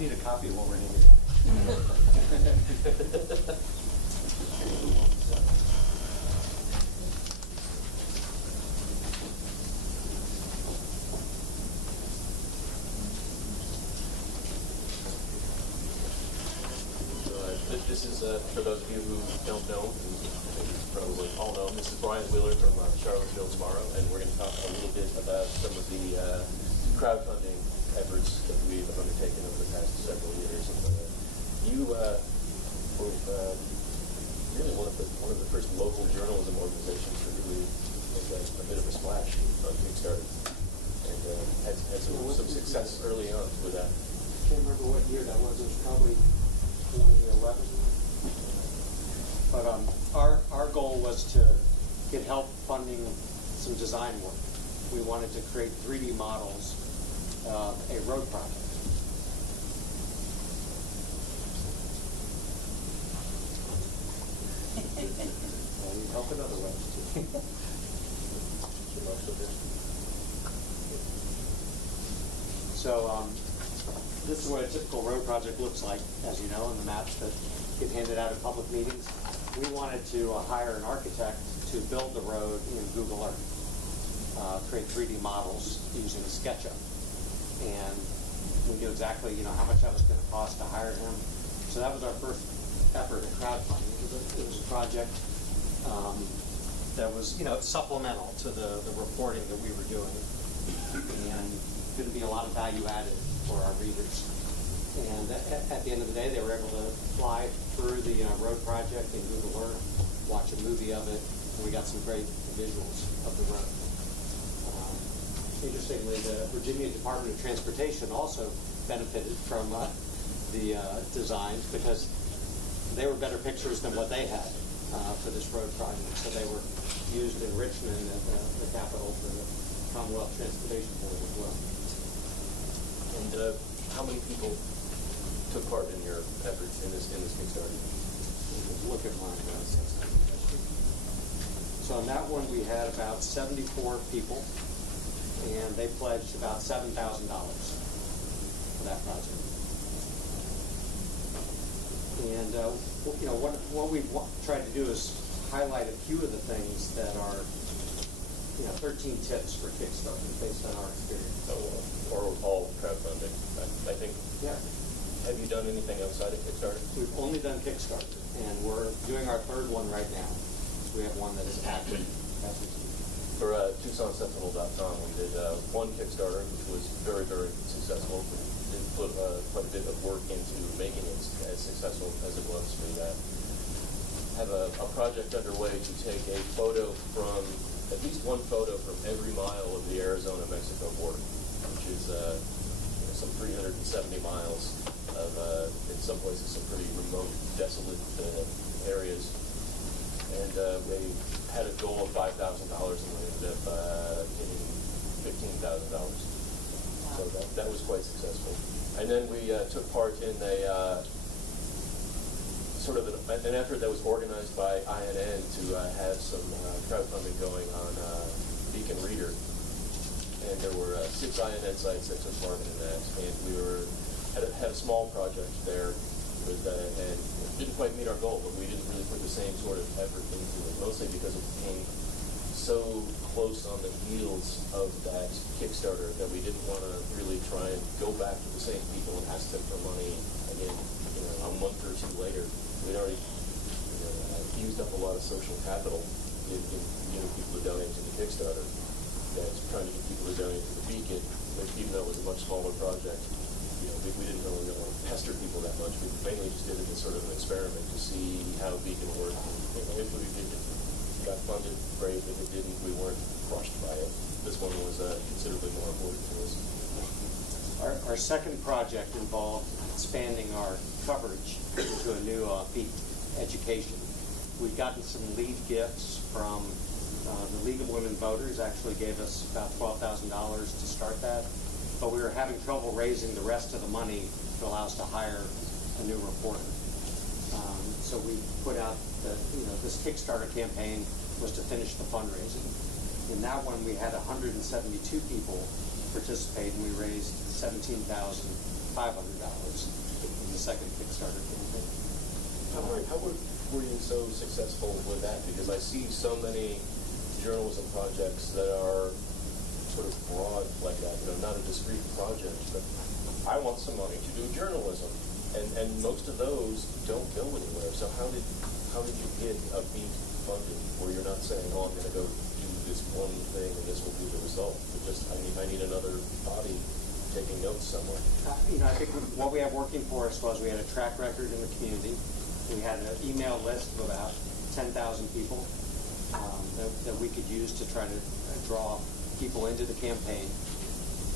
need a copy of what we're handing This is, for those of you who don't know, who I think you probably all know, this is Brian Wheeler from Charlottesville tomorrow, and we're going to talk a little bit about some of the crowdfunding efforts that we've undertaken over the past several years. And you were really one of the first local journalism organizations to really make a bit of a splash on Kickstarter, and had some success early on with that. I can't remember what year that was. It was probably 2011. But our goal was to get help funding some design work. We wanted to create 3D models of a road project. I need help in other ways too. So this is what a typical road project looks like, as you know, in the maps that get handed out at public meetings. We wanted to hire an architect to build the road in Google Earth, create 3D models using SketchUp. And we knew exactly, how much that was going to cost to hire him. So that was our first effort at crowdfunding. It was a project that was, supplemental to the reporting that we were doing, and going to be a lot of value added for our readers. And at the end of the day, they were able to fly through the road project in Google Earth, watch a movie of it, and we got some great visuals of the road. Interestingly, the Virginia Department of Transportation also benefited from the designs because they were better pictures than what they had for this road project. So they were used in Richmond at the capital for the Commonwealth Transportation Board as well. And how many people took part in your efforts in this Kickstarter? Look at mine. So on that one, we had about 74 people, and they pledged about $7,000 for that project. And what we tried to do is highlight a few of the things that are 13 tips for Kickstarter based on our experience. Or all crowdfunding, I think. Yeah. Have you done anything outside of Kickstarter? We've only done Kickstarter, and we're doing our third one right now. We have one that is active. For TucsonSentinel.com, we did one Kickstarter, which was very, very successful. We did put quite a bit of work into making it as successful as it was. We have a project underway to take a photo from, at least one photo from every mile of the Arizona-Mexico border, which is some 370 miles of, in some places, some pretty remote, desolate areas. And we had a goal of $5,000, and we ended up getting $15,000. So that was quite successful. And then we took part in a sort of an effort that was organized by INN to have some crowdfunding going on Beacon Reader. And there were 6 INN sites that took part in that, and we had a small project there with, and it didn't quite meet our goal, but we didn't really put the same sort of effort into it, mostly because of being so close on the heels of that Kickstarter that we didn't want to really try and go back to the same people and ask them for money again, a month or two later. We'd already used up a lot of social capital in people to donate to the Kickstarter. That's trying to get people to donate to the Beacon, even though it was a much smaller project. We didn't really want to pester people that much. We mainly just did it as sort of an experiment to see how Beacon worked. And, if it got funded, great. If it didn't, we weren't crushed by it. This one was considerably more important to us. Our second project involved expanding our coverage into a new beat education. We've gotten some lead gifts from the League of Women Voters. Actually gave us about $12,000 to start that, but we were having trouble raising the rest of the money to allow us to hire a new reporter. So we put out that this Kickstarter campaign was to finish the fundraising. In that one, we had 172 people participate, and we raised $17,000 $500 in the second Kickstarter campaign. Were you so successful with that? Because I see so many journalism projects that are sort of broad like that, not a discrete project, but I want some money to do journalism. And most of those don't go anywhere. So how did you get a beat funded where you're not saying, oh, I'm going to go do this one thing and this will be the result, but just I need another body taking notes somewhere? I think what we have working for us was we had a track record in the community. We had an email list of about 10,000 people that we could use to try to draw people into the campaign,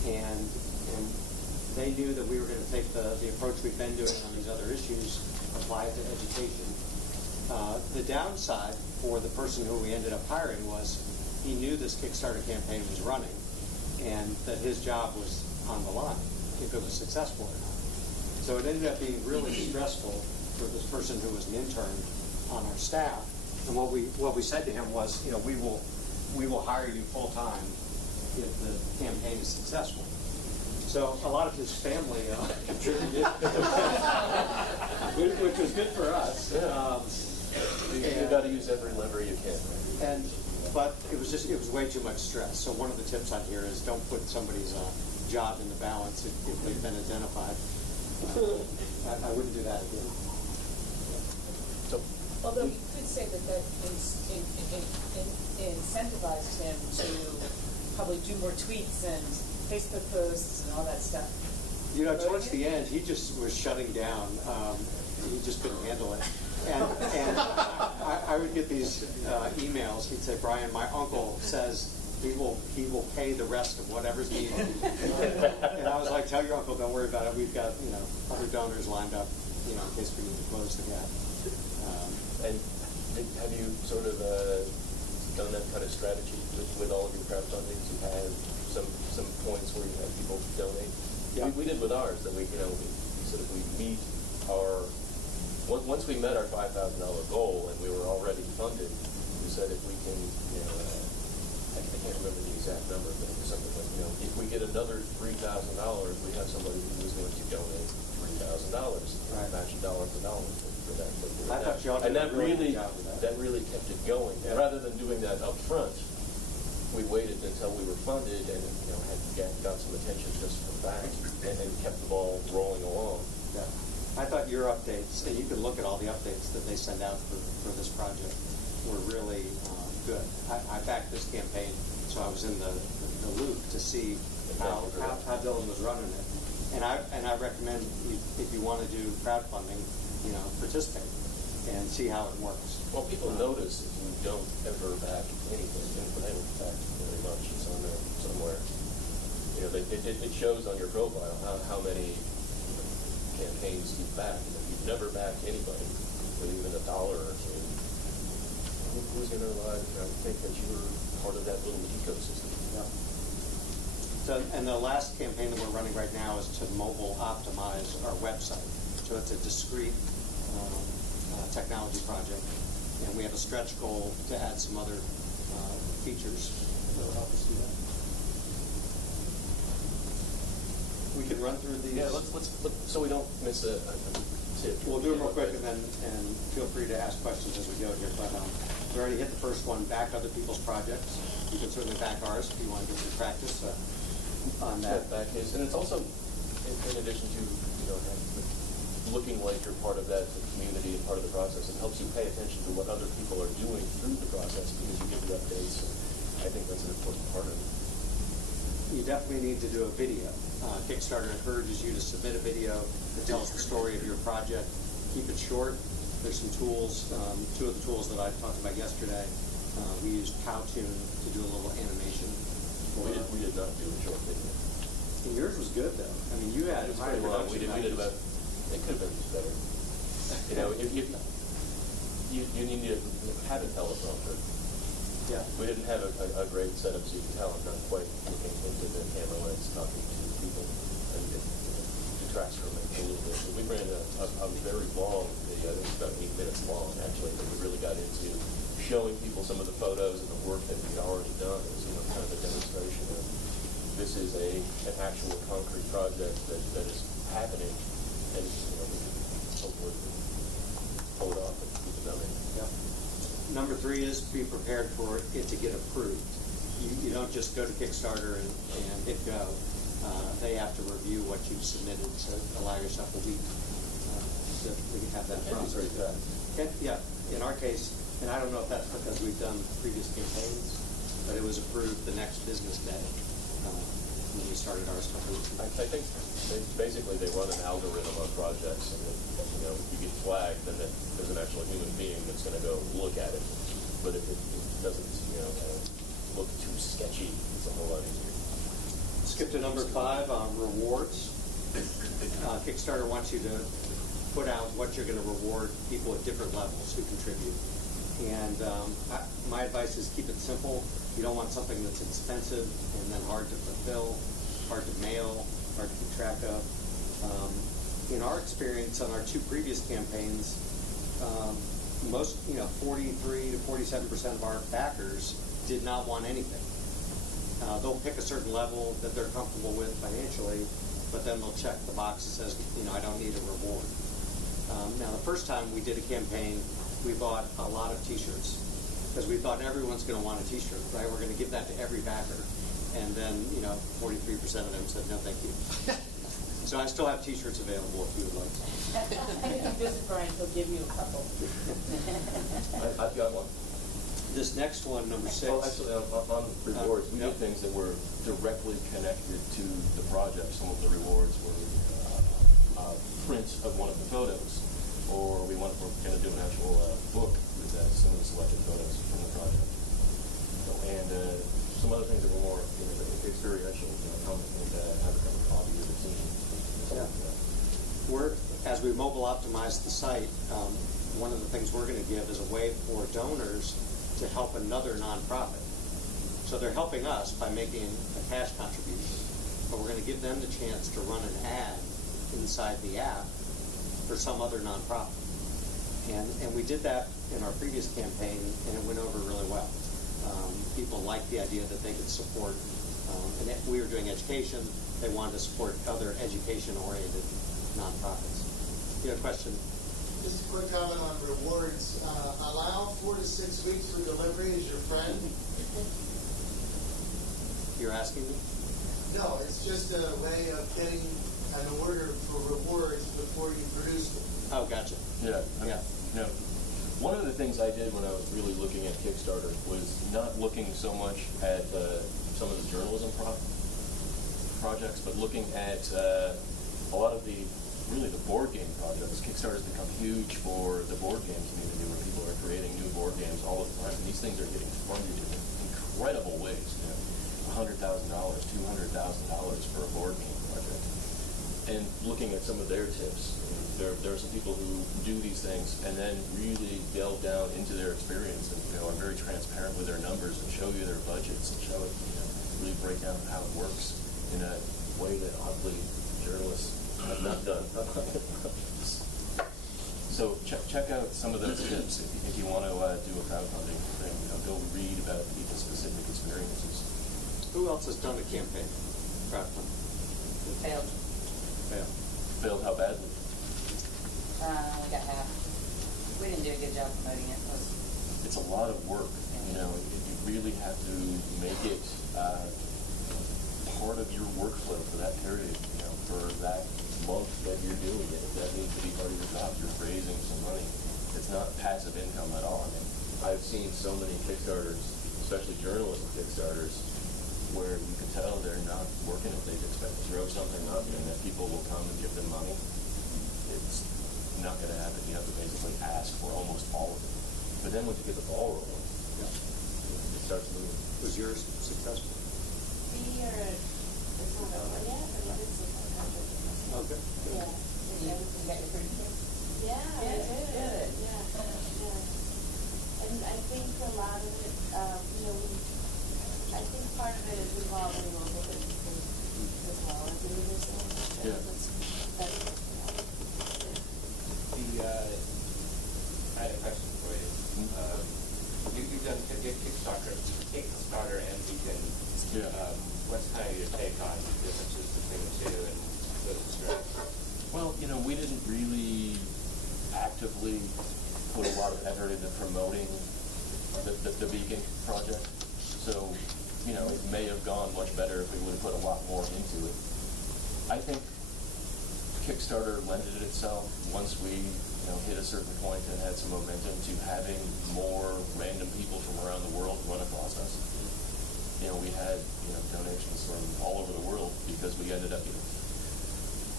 and they knew that we were going to take the approach we've been doing on these other issues, apply it to education. The downside for the person who we ended up hiring was he knew this Kickstarter campaign was running and that his job was on the line if it was successful or not. So it ended up being really stressful for this person who was an intern on our staff. And what we said to him was, we will hire you full time if the campaign is successful. So a lot of his family contributed, which was good for us. You've got to use every lever you can. But it was way too much stress. So one of the tips on here is don't put somebody's job in the balance if they've been identified. I wouldn't do that again. Although you could say that incentivized him to probably do more tweets and Facebook posts and all that stuff. Towards the end, he just was shutting down. He just couldn't handle it. And I would get these emails. He'd say, Brian, my uncle says he will pay the rest of whatever's needed. And I was like, tell your uncle, don't worry about it. We've got, other donors lined up, in case we need to close the gap. And have you sort of done that kind of strategy with all of your crowdfunding? You had some points where you had people donate. Yeah. We did with ours that we meet our once we met our $5,000 goal and we were already funded. We said if we can, I can't remember the exact number, but it was something like if we get another $3,000, we have somebody who is going to donate $3,000, right. match dollar for dollar for that. I thought you all did a really good job with that. That really kept it going. Yeah. Rather than doing that up front, we waited until we were funded and had got some attention just from that and kept the ball rolling along. Yeah. I thought your updates, and you can look at all the updates that they send out for this project, were really good. I backed this campaign, so I was in the loop to see how Dylan was running it. And I recommend if you want to do crowdfunding, participate and see how it works. Well, people notice if you don't ever back anything, and I don't back very much. It's on there somewhere. It shows on your profile how many campaigns you back. And if you've never backed anybody with even $1 or two, who's going to think that you were part of that little ecosystem? Yeah. So, and the last campaign that we're running right now is to mobile optimize our website. So it's a discrete technology project, and we have a stretch goal to add some other features that will help us do that. We can run through these. Yeah, let's so we don't miss a tip. We'll do them real quick, and feel free to ask questions as we go here. But we already hit the first one, back other people's projects. You can certainly back ours if you want to get some practice on that. Back is, and it's also in addition to looking like you're part of that community and part of the process. It helps you pay attention to what other people are doing through the process because you get the updates. And I think that's an important part of it. You definitely need to do a video. Kickstarter encourages you to submit a video that tells the story of your project. Keep it short. There's some tools, two of the tools that I talked about yesterday. We used Powtoon to do a little animation. We did not do a short video. And yours was good, though. I mean, you had high long. We production did about. It could have been better. If you need to have a teleprompter. Yeah. We didn't have a great setup, so you can tell I'm not quite looking into the camera lens, talking to people, and it detracts from it a little bit. But we ran a very long video. I think it's about 8 minutes long, actually, that we really got into showing people some of the photos and the work that we'd already done. It was kind of a demonstration of this is an actual concrete concrete project that is happening, and we can hopefully pull it off and keep it going. Yep. Number 3 is be prepared for it to get approved. You don't just go to Kickstarter and hit go. They have to review what you've submitted, so allow yourself a week so we can have that process. Pretty fast. Okay, yeah, in our case, and I don't know if that's because we've done previous campaigns, but it was approved the next business day when we started ours. I think basically they run an algorithm on projects, and if you get flagged, then there's an actual human being that's going to go look at it. But if it doesn't, look too sketchy, it's a whole lot easier. Skip to number 5 on rewards. Kickstarter wants you to put out what you're going to reward people at different levels who contribute. And my advice is keep it simple. You don't want something that's expensive and then hard to fulfill, hard to mail, hard to keep track of. In our experience on our 2 previous campaigns, most, 43 to 47% of our backers did not want anything. They'll pick a certain level that they're comfortable with financially, but then they'll check the box that says, I don't need a reward. Now, the first time we did a campaign, we bought a lot of T-shirts because we thought everyone's going to want a T-shirt, right? We're going to give that to every backer. And then, 43% of them said, no, thank you. So I still have T-shirts available if you would like. If you visit Brian, he'll give you a couple. I've got one. This next one, number 6. Well, actually, on rewards, we did things that were directly connected to the project. Some of the rewards were prints of one of the photos, or we're going to do an actual book with some of the selected photos from the project. And some other things that were more experiential, come and have a cup of coffee with the team. Yeah. As we mobile optimize the site, one of the things we're going to give is a way for donors to help another nonprofit. So they're helping us by making a cash contribution, but we're going to give them the chance to run an ad inside the app for some other nonprofit. And we did that in our previous campaign, and it went over really well. People liked the idea that they could support, and we were doing education. They wanted to support other education-oriented nonprofits. You have a question? Just a quick comment on rewards. Allow 4 to 6 weeks for delivery as your friend. You're asking me? No, it's just a way of getting an order for rewards before you produce them. Oh, gotcha. Yeah. Yeah. One of the things I did when I was really looking at Kickstarter was not looking so much at some of the journalism projects, but looking at a lot of the board game projects. Kickstarter's become huge for the board game community, where people are creating new board games all the time, and these things are getting funded in incredible ways. $100,000, $200,000 for a board game project. And looking at some of their tips, there are some people who do these things and then really delve down into their experience and are very transparent with their numbers and show you their budgets and show it, really break down how it works in a way that oddly journalists have not done. So check out some of those tips if you want to do a crowdfunding thing. Go read about people's specific experiences. Who else has done a campaign? Crowdfunding. Failed. Failed how badly? We got half. We didn't do a good job promoting it. It's a lot of work. You really have to make it part of your workflow for that period. For that month that you're doing it. That needs to be part of your job. You're raising some money. It's not passive income at all. I've seen so many Kickstarters, especially journalism Kickstarters, where you can tell they're not working if they expect to throw something up and that people will come and give them money. It's not going to happen. You have to basically ask for almost all of it. But then once you get the ball rolling, it starts moving. Was yours successful? We are, it's not over yet, but we did some contract. Okay. Yeah. You got your pretty kids? Yeah, I did. Good. Yeah. And I think a lot of it, I think part of it is involving local businesses as well as individuals. Yeah. I had a question for you. You've done Kickstarter and Beacon. Yeah. What's kind of your take on the differences probably put a lot of effort into promoting the Beacon project. So, you know, it may have gone much better if we would have put a lot more into it. I think Kickstarter lended itself, once we, you know, hit a certain point and had some momentum, to having more random people from around the world run across us. You know, we had, you know, donations from all over the world because we ended up, you know,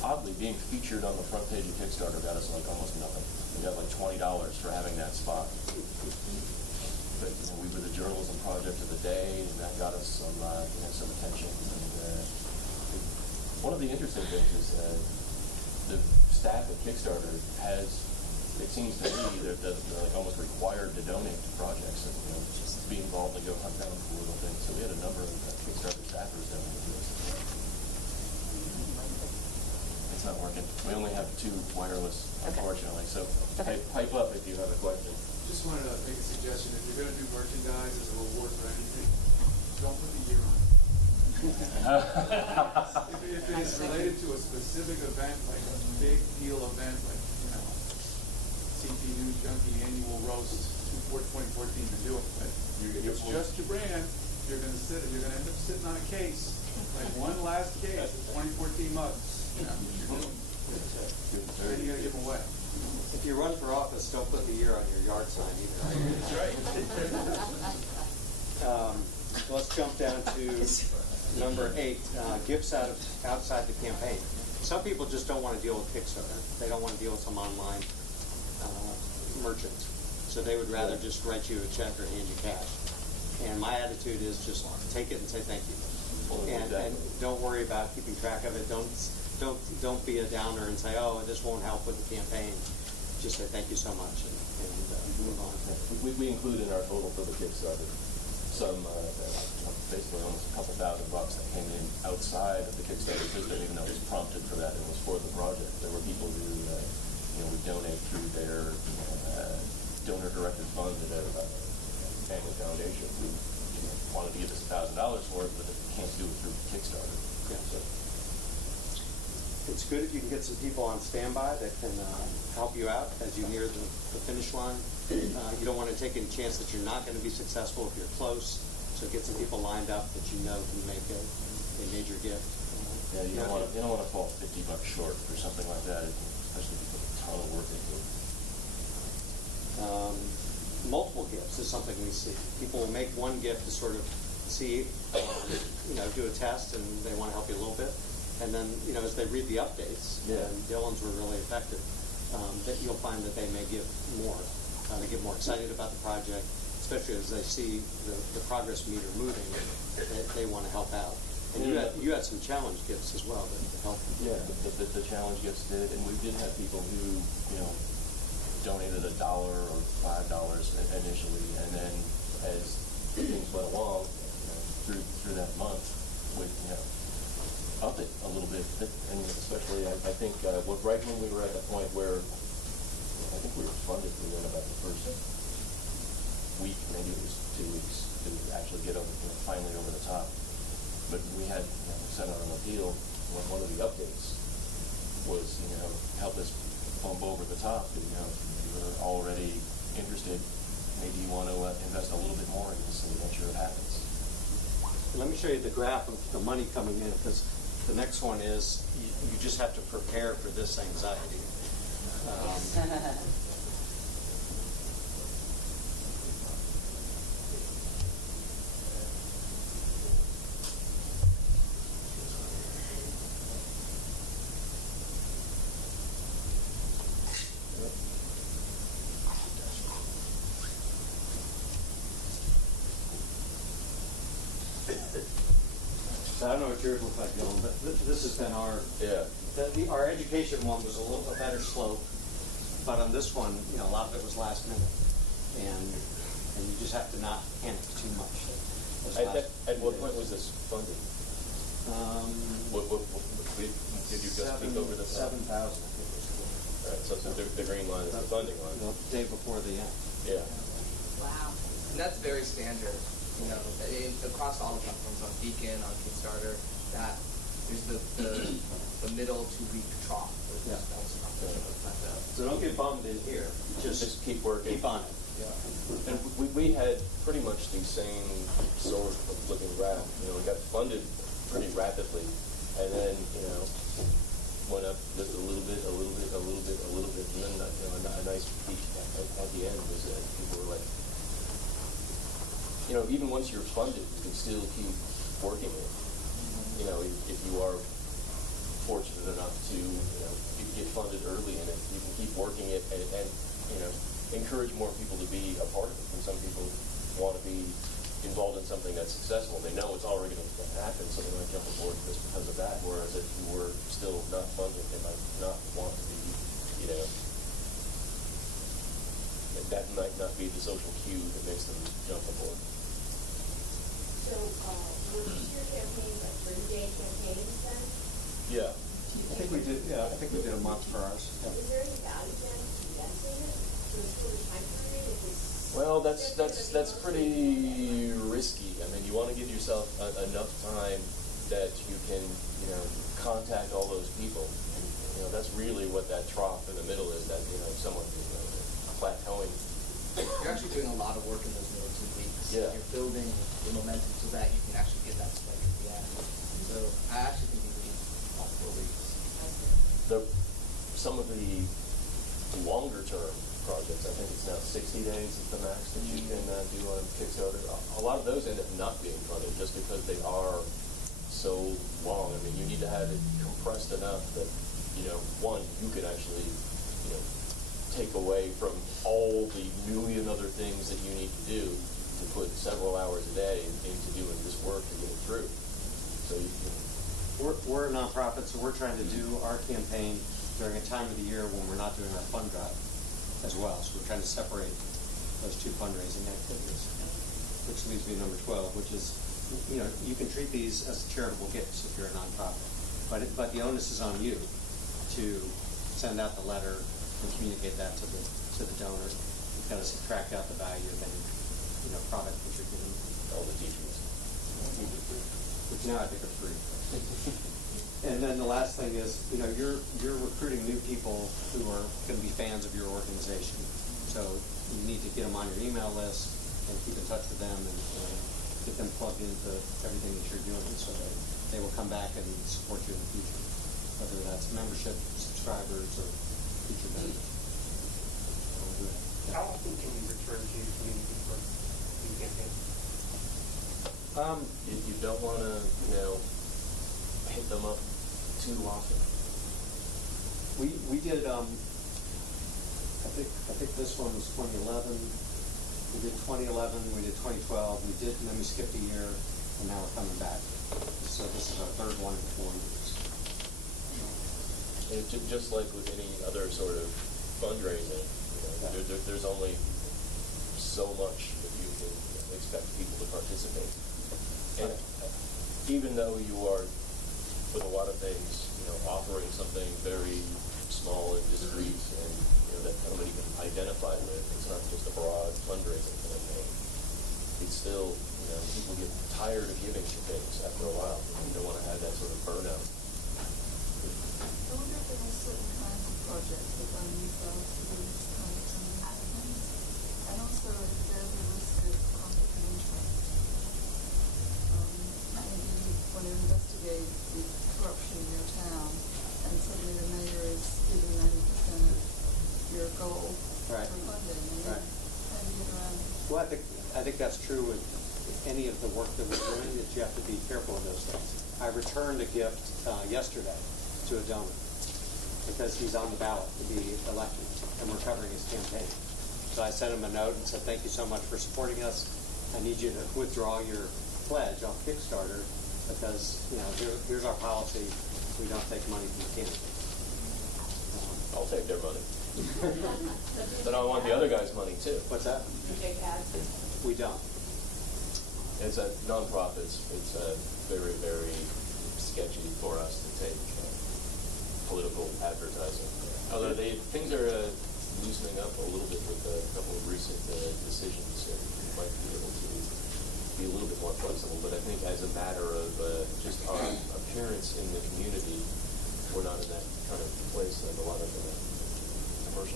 oddly, being featured on the front page of Kickstarter got us like almost nothing. We got like $20 for having that spot. But, you know, we were the journalism project of the day, and that got us some, you know, some attention. And one of the interesting things is the staff at Kickstarter has, it seems to me, they're like almost required to donate to projects and, you know, just be involved and go hunt down for little things. So we had a number of Kickstarter staffers donate to us. It's not working. We only have 2 wireless, unfortunately. So pipe up if you have a question. Just wanted to make a suggestion. If you're going to do merchandise as a reward for anything, don't put the year on it. If it is related to a specific event, like a big deal event, like, you know, CP News Junkie annual roast 2014 to do it. But if it's just your brand, you're going to end up sitting on a case, like one last case of 2014 mugs. You know, you're got to give them away. If you run for office, don't put the year on your yard sign either. That's right. Let's jump down to number 8, gifts outside the campaign. Some people just don't want to deal with Kickstarter. They don't want to deal with some online merchants. So they would rather just write you a check or hand you cash. And my attitude is just take it and say thank you. And don't worry about keeping track of it. Don't be a downer and say, oh, this won't help with the campaign. Just say thank you so much and move on. We include in our total for the Kickstarter some, basically almost a couple $1,000 that came in outside of the Kickstarter system, even though it was prompted for that. It was for the project. There were people who, you know, would donate through their donor-directed fund at a family foundation who, you know, wanted to give us $1,000 for it, but they can't do it through Kickstarter. Yeah. So, it's good if you can get some people on standby that can help you out as you near the finish line. You don't want to take any chance that you're not going to be successful if you're close. So get some people lined up that you know can make a major gift. yeah, you don't want to fall $50 short or something like that, especially if you put a ton of work into it. Multiple gifts is something we see. People will make one gift to sort of see, you know, do a test, and they want to help you a little bit. And then, you know, as they read the updates, and Dylan's were really effective, that you'll find that they may give more. They get more excited about the project, especially as they see the progress meter moving. They want to help out. And you had some challenge gifts as well that helped. Yeah, the challenge gifts did, and we did have people who, you know, donated $1 or $5 initially, and then as things went along, you know, through that month, would, you know, up it a little bit, and especially I think right when we were at the point where I think we were funded within about the first week, maybe it was 2 weeks, to actually get over, you know, finally over the top. But we had, you know, sent out an appeal when one of the updates was, you know, help us bump over the top. You know, if you were already interested, maybe you want to invest a little bit more in this and make sure it happens. Let me show you the graph of the money coming in, because the next one is you just have to prepare for this anxiety. I don't know what yours look like, Dylan, but this has been our our education one was a better slope, but on this one, you know, a lot of it was last minute, and you just have to not panic too much. At what point was this funded? Did you just speak over the top? 7,000, I think was All right, so the green line is the funding line. the day before the end. Yeah. Wow. And that's very standard, you know, across all the platforms, on Beacon, on Kickstarter, that there's the middle 2-week trough. Yeah. That's So don't get bummed in here. Just keep working. Keep on it. Yeah. And we had pretty much the same sort of looking graph. You know, we got funded pretty rapidly, and then, you know, went up just a little bit, and then, you know, a nice peak at the end was that people were like, you know, even once you're funded, you can still keep working it. You know, if you are fortunate enough to, you know, get funded early in it, you can keep working it and you know, encourage more people to be a part of it. And some people want to be involved in something that's successful. They know it's already going to happen, so they might jump aboard just because of that. Whereas if you were still not funded, they might not want to be, you know, that might not be the social cue that makes them jump aboard. So, were these your campaigns, like 30-day campaigns then? Yeah. I think we did a month for ours. Yeah. Is there any value then to condensing it to a shorter time period if it's? Well, that's pretty risky. I mean, you want to give yourself enough time that you can, you know, contact all those people. And, you know, that's really what that trough in the middle is. That, you know, someone, you know, plateauing. You're actually doing a lot of work in those middle 2 weeks. Yeah. You're building the momentum so that you can actually get that spike at the end. So I actually think you need all 4 weeks. Some of the longer term projects, I think it's now 60 days is the max that you can do on Kickstarter. A lot of those end up not being funded just because they are so long. I mean, you need to have it compressed enough that, you know, one, you could actually, you know, take away from all the million other things that you need to do to put several hours a day into doing this work to get it through. So you know, We're a nonprofit, so we're trying to do our campaign during a time of the year when we're not doing our fund drive as well. So we're trying to separate those two fundraising activities, which leads me to number 12, which is, you know, you can treat these as charitable gifts if you're a nonprofit, but the onus is on you to send out the letter and communicate that to the donor. You've got to subtract out the value of any, you know, product that you're giving. all the teachers. Which now I think are free. And then the last thing is, you know, you're recruiting new people who are going to be fans of your organization. So you need to get them on your email list and keep in touch with them and get them plugged into everything that you're doing so that they will come back and support you in the future, whether that's membership, subscribers, or future vendors. How often can you return to your community for the campaign? You don't want to, you know, hit them up too often. We did, I think this one was 2011. We did 2011, we did 2012, we did, and then we skipped a year, and now we're coming back. So this is our third one in 4 years. And just like with any other sort of fundraising, you know, there's only so much that you can expect people to participate. And even though you are, with a lot of things, you know, offering something very small and discreet and, you know, that somebody can identify with, it's not just a broad fundraising campaign. It's still, you know, people get tired of giving to things after a while. You don't want to have that sort of burnout. I wonder if there are certain kinds of projects that lend themselves to these kinds of happenings, and also if there's a risk of conflict of interest. Maybe you want to investigate the corruption in your town, and suddenly the mayor is giving 90% of your goal for funding, and Right. how do you get around it? Well, I think that's true with any of the work that we're doing, that you have to be careful of those things. I returned a gift yesterday to a donor because he's on the ballot to be elected, and we're covering his campaign. So I sent him a note and said, thank you so much for supporting us. I need you to withdraw your pledge on Kickstarter because, you know, here's our policy. We don't take money from the candidate. I'll take their money. But I want the other guy's money too. What's that? You take ads? We don't. It's a non-profits. It's very, very sketchy for us to take political advertising. Although things are loosening up a little bit with a couple of recent decisions, and we might be able to be a little bit more flexible. But I think as a matter of just our appearance in the community, we're not in that kind of place that a lot of commercial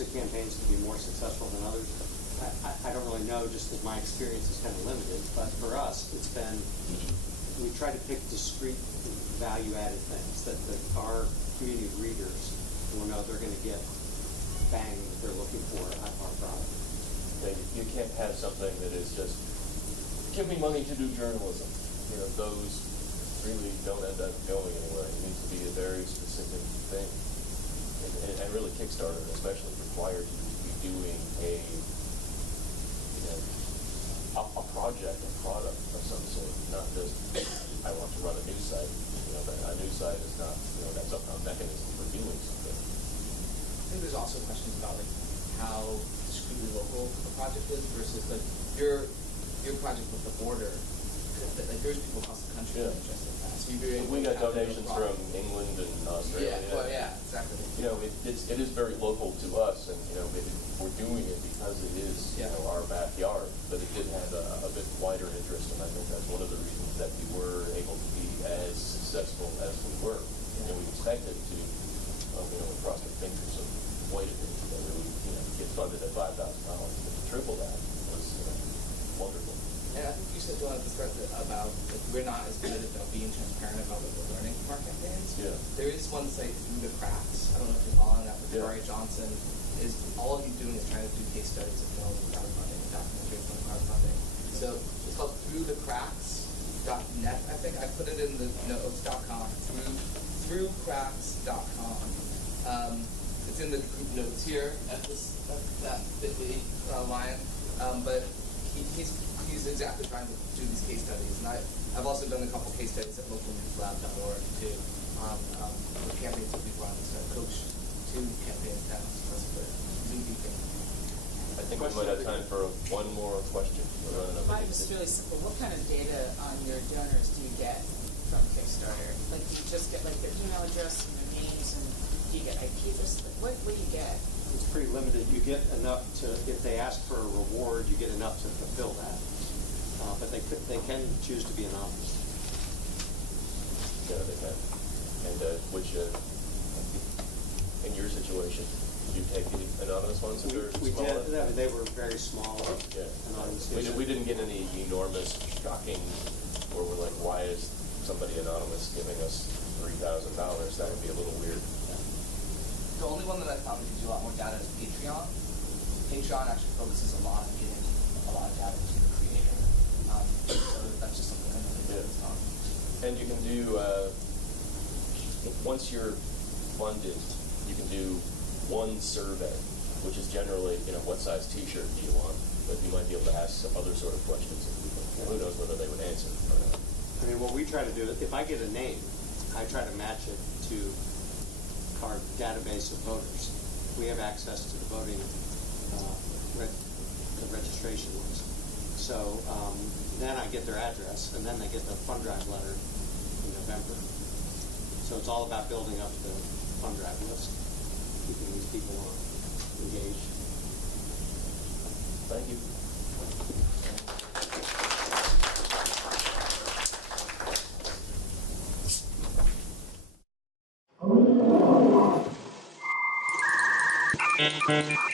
types of campaigns can be more successful than others. I don't really know, just because my experience is kind of limited, but for us, it's been, we try to pick discrete value-added things that our community readers will know they're going to get bang that they're looking for out of our product. You can't have something that is just, give me money to do journalism. You know, those really don't end up going anywhere. It needs to be a very specific thing. And really Kickstarter especially requires you to be doing a project, a product of some sort, not just, I want to run a news site. You know, a news site is not, that's a mechanism for doing something. I think there's also questions about like how discreetly local a project is versus like your project with the border. Like there's people across the country that are interested in that. So we got donations from England and Australia. Yeah, well, yeah, exactly. It is very local to us, and we're doing it because it is our backyard. But it did have a bit wider interest, and I think that's one of the reasons that we were able to be as successful as we were. And we expected to, cross our fingers and waited that we would get funded at $5,000, but to triple that was wonderful. And I think you said at the start about like, we're not as good about being transparent about what we're learning from our campaigns. Yeah. There is one site, Through the Cracks. I don't know if you're following that. Victoria Johnson is all he's doing is trying to do case studies of film crowdfunding, documentaries on crowdfunding. So it's called throughthecracks.net. I think I put it in the notes.com. Throughcracks.com. It's in the group notes here at that bit.ly line. But he's exactly trying to do these case studies, and I've also done a couple case studies at localnewslab.org too on the campaigns that we've run. So coach 2 campaigns now successfully using Beacon. I think we might have time for one more question. Mine is really simple. What kind of data on your donors do you get from Kickstarter? Like, do you just get like their email address and their names, and do you get IP address? Like, what do you get? It's pretty limited. You get enough to, if they ask for a reward, you get enough to fulfill that. But they can choose to be anonymous. Yeah, they can. And which, in your situation, did you take the anonymous ones? We did. I mean, they were very small. Yeah. Anonymous. We didn't get any enormous, shocking, where we're like, why is somebody anonymous giving us $3,000? That would be a little weird. The only one that I found that gives you a lot more data is Patreon. Patreon actually focuses a lot on getting a lot of data to the creator. So that's just something I'm really focused on. And you can do, once you're funded, you can do one survey, which is generally, what size T-shirt do you want? But you might be able to ask some other sort of questions of people. Who knows whether they would answer or not. I mean, what we try to do, if I get a name, I try to match it to our database of voters. We have access to the voting, the registration list. So then I get their address, and then they get the fund drive letter in November. So it's all about building up the fund drive list, keeping these people engaged. Thank you. Thank you.